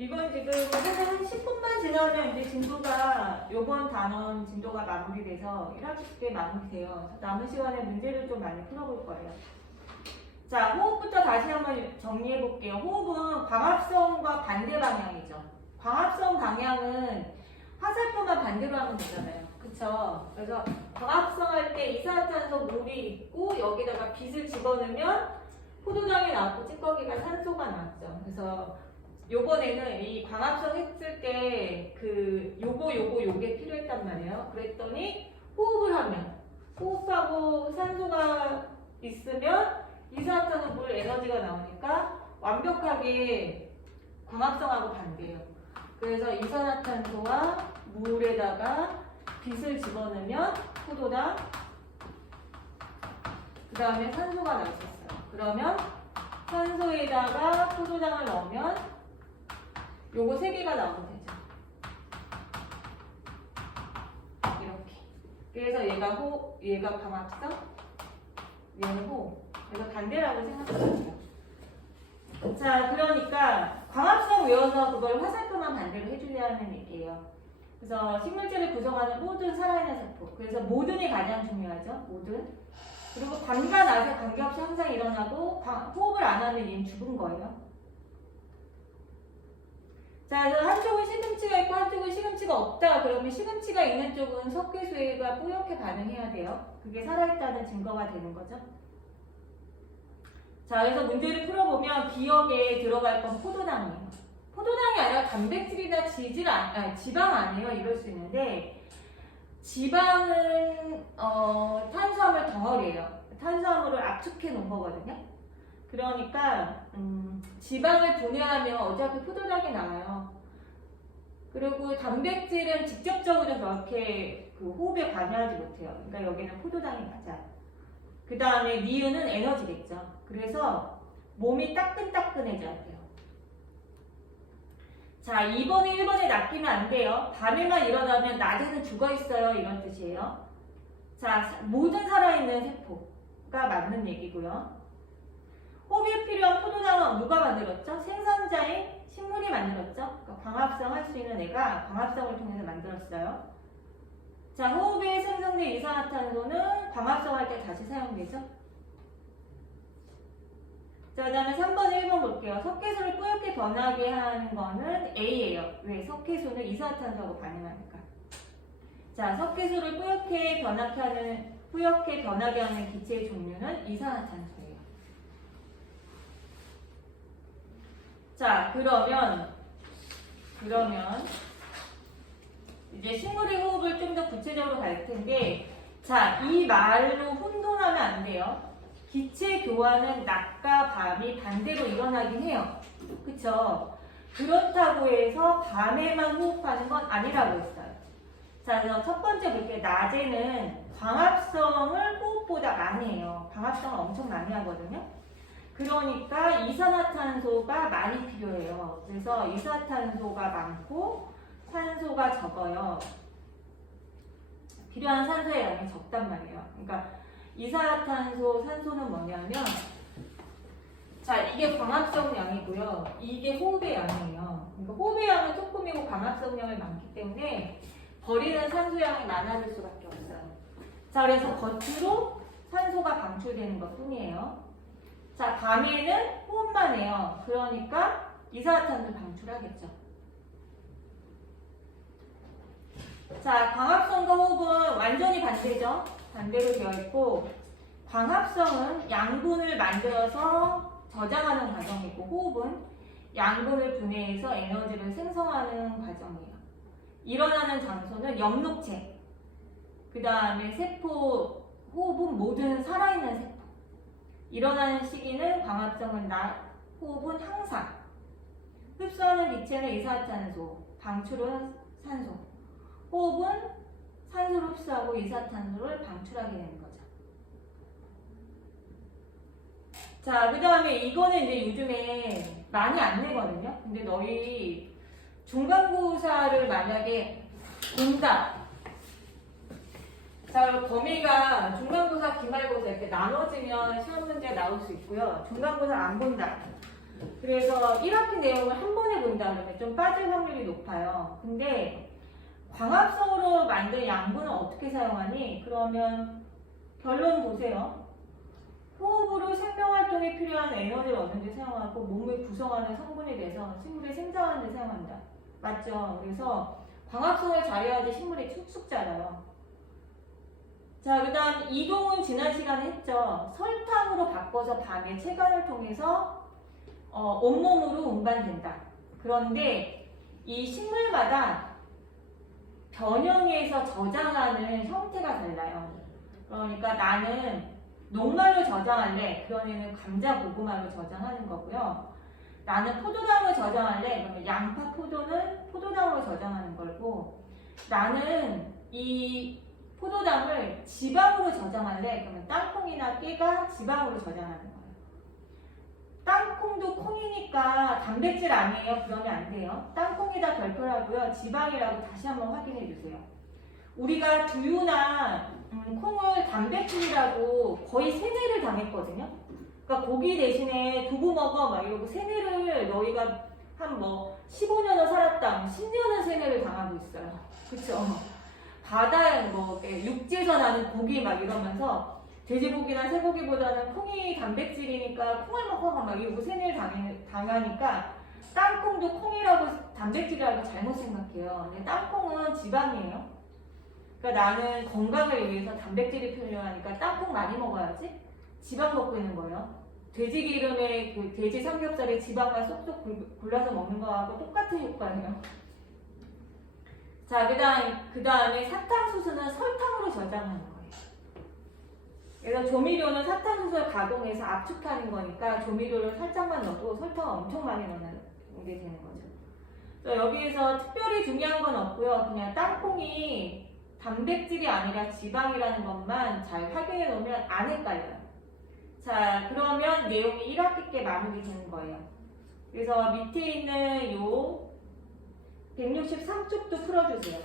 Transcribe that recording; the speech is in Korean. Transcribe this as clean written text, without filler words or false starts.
이건 지금 그래서 한 10분만 지나면 이제 진도가 요번 단원 진도가 마무리돼서 1학기 때 마무리돼요. 남은 시간에 문제를 좀 많이 풀어볼 거예요. 자, 호흡부터 다시 한번 정리해 볼게요. 호흡은 광합성과 반대 방향이죠. 광합성 방향은 화살표만 반대로 하면 되잖아요. 그쵸? 그래서 광합성 할 때 이산화탄소 물이 있고 여기다가 빛을 집어넣으면 포도당이 나왔고 찌꺼기가 산소가 나왔죠. 그래서 요번에는 이 광합성 했을 때 요게 필요했단 말이에요. 그랬더니 호흡을 하면 호흡하고 산소가 있으면 이산화탄소 물 에너지가 나오니까 완벽하게 광합성하고 반대예요. 그래서 이산화탄소와 물에다가 빛을 집어넣으면 포도당, 그 다음에 산소가 나왔었어요. 그러면 산소에다가 포도당을 넣으면 요거 3개가 나오면 되죠. 이렇게. 그래서 얘가 광합성, 얘는 호흡. 그래서 반대라고 생각하세요. 자, 그러니까 광합성 외워서 그걸 화살표만 반대로 해주려는 얘기예요. 그래서 식물체를 구성하는 모든 살아있는 세포. 그래서 모든이 가장 중요하죠. 모든. 그리고 관과 낫에 관계없이 항상 일어나고 호흡을 안 하면 얘는 죽은 거예요. 자, 그래서 한쪽은 시금치가 있고 한쪽은 시금치가 없다. 그러면 시금치가 있는 쪽은 석회수가 뿌옇게 반응해야 돼요. 그게 살아있다는 증거가 되는 거죠. 자, 그래서 문제를 풀어보면 기억에 들어갈 건 포도당이에요. 포도당이 아니라 단백질이나 지방 아니에요. 이럴 수 있는데 지방은 탄수화물 덩어리예요. 탄수화물을 압축해 놓은 거거든요. 그러니까 지방을 분해하면 어차피 포도당이 나와요. 그리고 단백질은 직접적으로 그렇게 그 호흡에 관여하지 못해요. 그러니까 여기는 포도당이 맞아요. 그 다음에 니은은 에너지겠죠. 그래서 몸이 따끈따끈해져야 돼요. 자, 2번에 1번에 낚이면 안 돼요. 밤에만 일어나면 낮에는 죽어있어요. 이런 뜻이에요. 자, 모든 살아있는 세포가 맞는 얘기고요. 호흡이 필요한 포도당은 누가 만들었죠? 생산자인 식물이 만들었죠? 그러니까 광합성 할 수 있는 애가 광합성을 통해서 만들었어요. 자, 호흡에 생성된 이산화탄소는 광합성할 때 다시 사용되죠. 자, 그 다음에 3번, 1번 볼게요. 석회수를 뿌옇게 변하게 하는 거는 A예요. 왜? 석회수는 이산화탄소하고 반응하니까. 자, 석회수를 뿌옇게 변하게 하는 기체의 종류는 이산화탄소예요. 자, 그러면 이제 식물의 호흡을 좀 더 구체적으로 갈 텐데, 자, 이 말로 혼돈하면 안 돼요. 기체 교환은 낮과 밤이 반대로 일어나긴 해요. 그쵸? 그렇다고 해서 밤에만 호흡하는 건 아니라고 했어요. 자, 그래서 첫 번째 볼게요. 낮에는 광합성을 호흡보다 많이 해요. 광합성을 엄청 많이 하거든요. 그러니까 이산화탄소가 많이 필요해요. 그래서 이산화탄소가 많고 산소가 적어요. 필요한 산소의 양이 적단 말이에요. 그러니까 이산화탄소, 산소는 뭐냐면, 자, 이게 광합성 양이고요. 이게 호흡의 양이에요. 그러니까 호흡의 양은 조금이고 광합성 양이 많기 때문에 버리는 산소 양이 많아질 수밖에 없어요. 자, 그래서 겉으로 산소가 방출되는 것 뿐이에요. 자, 밤에는 호흡만 해요. 그러니까 이산화탄소를 방출하겠죠. 자, 광합성과 호흡은 완전히 반대죠. 반대로 되어 있고, 광합성은 양분을 만들어서 저장하는 과정이고, 호흡은 양분을 분해해서 에너지를 생성하는 과정이에요. 일어나는 장소는 엽록체, 그 다음에 세포, 호흡은 모든 살아있는 세포. 일어나는 시기는 광합성은 낮, 호흡은 항상. 흡수하는 기체는 이산화탄소, 방출은 산소. 호흡은 산소를 흡수하고 이산화탄소를 방출하게 되는 거죠. 자, 그 다음에 이거는 이제 요즘에 많이 안 내거든요. 근데 너희 중간고사를 만약에 본다. 자, 그럼 범위가 중간고사, 기말고사 이렇게 나눠지면 시험 문제 나올 수 있고요. 중간고사 안 본다. 그래서 1학기 내용을 한 번에 본다. 만든다 그러면 좀 빠질 확률이 높아요. 근데 광합성으로 만든 양분은 어떻게 사용하니? 그러면 결론 보세요. 호흡으로 생명활동에 필요한 에너지를 얻는 데 사용하고 몸을 구성하는 성분이 돼서 식물이 생장하는 데 사용한다. 맞죠? 그래서 광합성을 잘해야지 식물이 쑥쑥 자라요. 자, 그 다음 이동은 지난 시간에 했죠. 설탕으로 바꿔서 밤에 체관을 통해서 온몸으로 운반된다. 그런데 이 식물마다 변형해서 저장하는 형태가 달라요. 그러니까 나는 녹말로 저장할래. 그런 애는 감자 고구마로 저장하는 거고요. 나는 포도당으로 저장할래. 그러면 양파 포도는 포도당으로 저장하는 거고, 나는 이 포도당을 지방으로 저장할래. 그러면 땅콩이나 깨가 지방으로 저장하는 거예요. 땅콩도 콩이니까 단백질 아니에요. 그러면 안 돼요. 땅콩이다 별표라고요. 지방이라고 다시 한번 확인해 주세요. 우리가 두유나 콩을 단백질이라고 거의 세뇌를 당했거든요. 그러니까 고기 대신에 두부 먹어 막 이러고 세뇌를 너희가 한 뭐 15년을 살았다, 10년을 세뇌를 당하고 있어요. 그쵸? 바다에 뭐 육지에서 나는 고기 막 이러면서 돼지고기나 쇠고기보다는 콩이 단백질이니까 콩을 먹어 막 이러고 세뇌를 당하니까 땅콩도 콩이라고 단백질이라고 잘못 생각해요. 근데 땅콩은 지방이에요. 그러니까 나는 건강을 위해서 단백질이 필요하니까 땅콩 많이 먹어야지 지방 먹고 있는 거예요. 돼지 기름에 그 돼지 삼겹살에 지방만 쏙쏙 골라서 먹는 거하고 똑같은 효과예요. 자, 그 다음에 사탕수수는 설탕으로 저장하는 거예요. 그래서 조미료는 사탕수수를 가공해서 압축하는 거니까 조미료를 살짝만 넣고 설탕을 엄청 많이 넣는 게 되는 거죠. 그래서 여기에서 특별히 중요한 건 없고요. 그냥 땅콩이 단백질이 아니라 지방이라는 것만 잘 확인해 놓으면 안 헷갈려요. 자, 그러면 내용이 1학기 께 마무리 되는 거예요. 그래서 밑에 있는 요 163쪽도 풀어주세요.